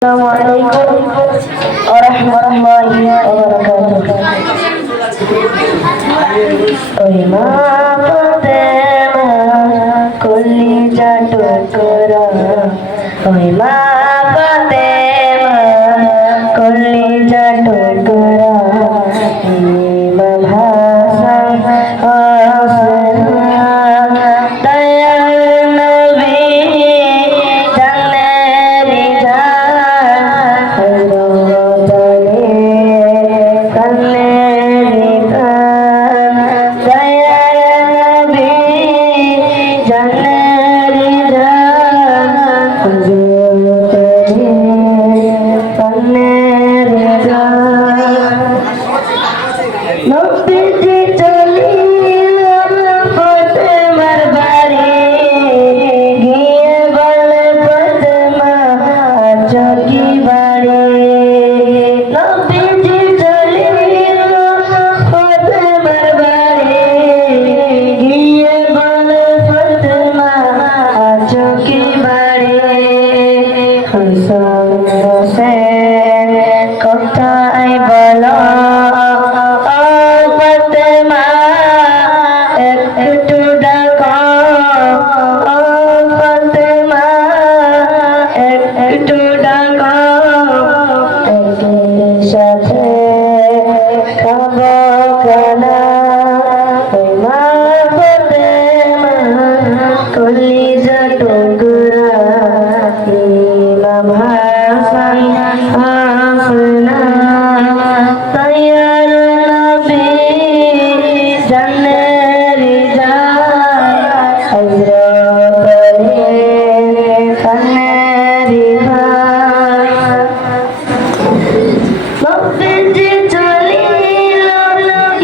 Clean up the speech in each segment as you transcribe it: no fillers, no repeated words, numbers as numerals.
Assalamualaikum warahmatullahi wabarakatuh. Oi ma Fatima kulli jatukura. Oi ma Fatima kulli jatukura. Imam Hasan কোথায় বলো ফাতেমা একটু ডাকো ফাতেমা একটু ডাকো একই সাথে খাবো খানা মা ফাতেমা কলিজা টুকরা ইমাম হাসান হাসনা তৈয়ার নবী জানের যায় হযরত আলী কানের যায় নবীজি চলিল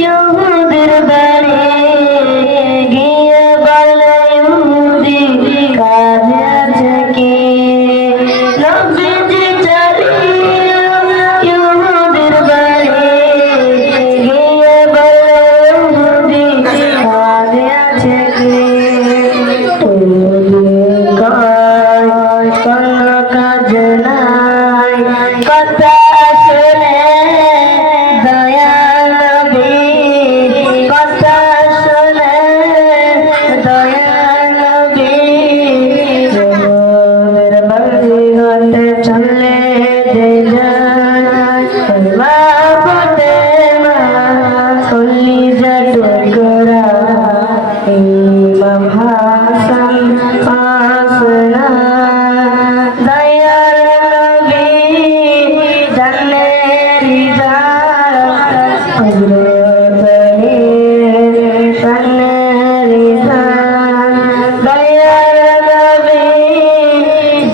ইহুদির বাড়ি গিয়ে বলে ইহুদি কাজ আছে কি নবীজি চলিল ইহুদির বাড়ি গিয়ে বলে ইহুদি কাজ আছে কি ইহুদি কয় কোনো কাজ নাই কথা শুনে দয়াল নবী কথা শুনে দয়াল নবী ইহুদির বাড়ি হতে চলে যে যায় মা ফাতেমা কলিজা টুকরা ইমাম হাসান হাসনা দয়াল নবী জানের যায় হযরত আলী জানের যায় দয়াল নবী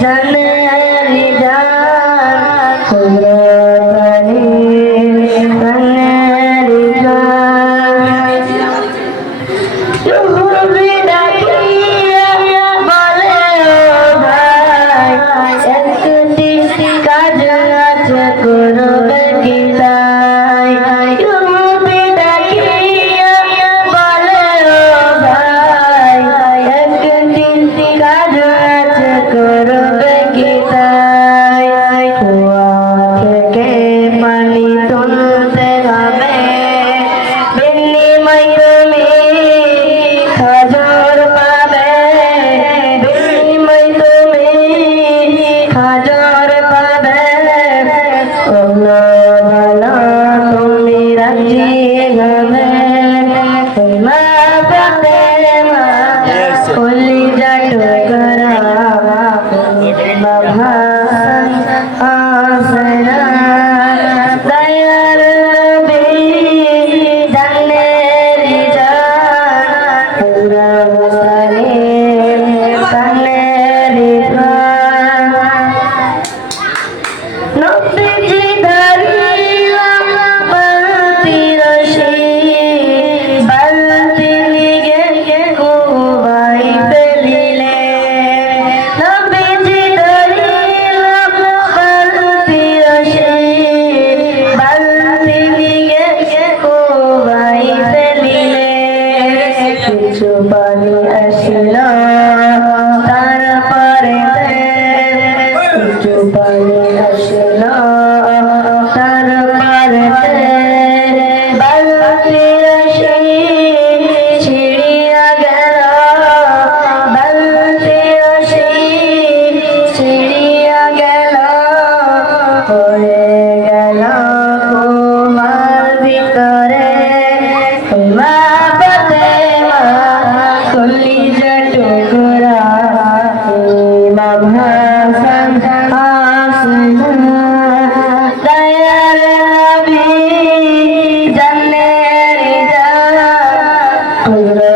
জানের যায় হযরত আলী জানের যায় ইহুদি ডাকিয়া বলে ও ভাই একটি কাজ আছে করবে কি তাই ইহুদি ডাকিয়া বলে ও ভাই একটি কাজ আছে করবে কি তাই কুয়া থেকে পানি তুলতে হবে বিনিময় তুমি খাজর পাবে বিনিময় তুমি খাজর পাবে হযরত